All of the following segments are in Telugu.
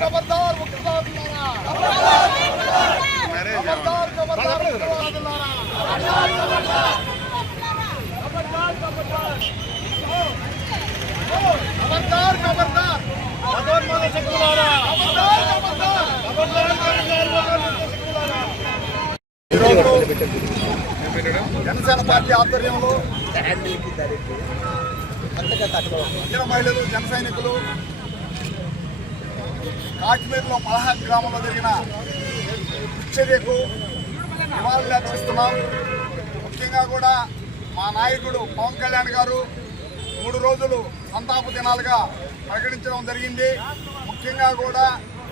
खबरदार मुख्यमंत्री खबरदार खबरदार खबरदार जनसेन पार्टी ఆధ్వర్యంలో మహిళలు జన సైనికులు కాశ్మీర్లో మలహర్ గ్రామంలో జరిగిన చర్యకు నివాళులు అర్పిస్తున్నాం. ముఖ్యంగా కూడా మా నాయకుడు పవన్ కళ్యాణ్ గారు 3 రోజులు సంతాప దినాలుగా ప్రకటించడం జరిగింది. ముఖ్యంగా కూడా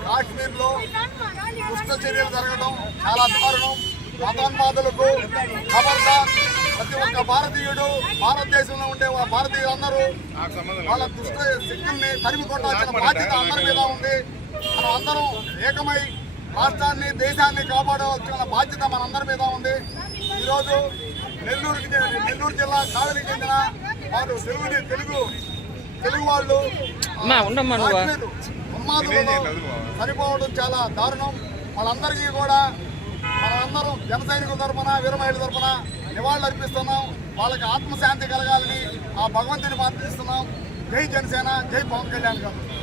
కాశ్మీర్లో దుష్ట చర్యలు జరగడం చాలా దారుణం. మతోన్మాదులకు ఖబర్దార్. ప్రతి ఒక్క భారతీయుడు, భారతదేశంలో ఉండే భారతీయులందరూ వాళ్ళ దుష్ట శక్తుల్ని తరిమి కొట్టాల్సిన బాధ్యత అందరి మీద ఉంది. మనం అందరం ఏకమై రాష్ట్రాన్ని, దేశాన్ని కాపాడవలసిన బాధ్యత మనందరి మీద ఉంది. ఈరోజు నెల్లూరు జిల్లా కావలికి చెందిన వారు తెలుగు వాళ్ళు ఉన్మాదులలో చనిపోవడం చాలా దారుణం. వాళ్ళందరికీ కూడా మనందరం జన సైనికుల తరఫున, వీర మహిళల తరఫున నివాళులు అర్పిస్తున్నాం. వాళ్ళకి ఆత్మశాంతి కలగాలని ఆ భగవంతుని ప్రార్థిస్తున్నాం. జై జనసేన, జై పవన్ కళ్యాణ్ గారు.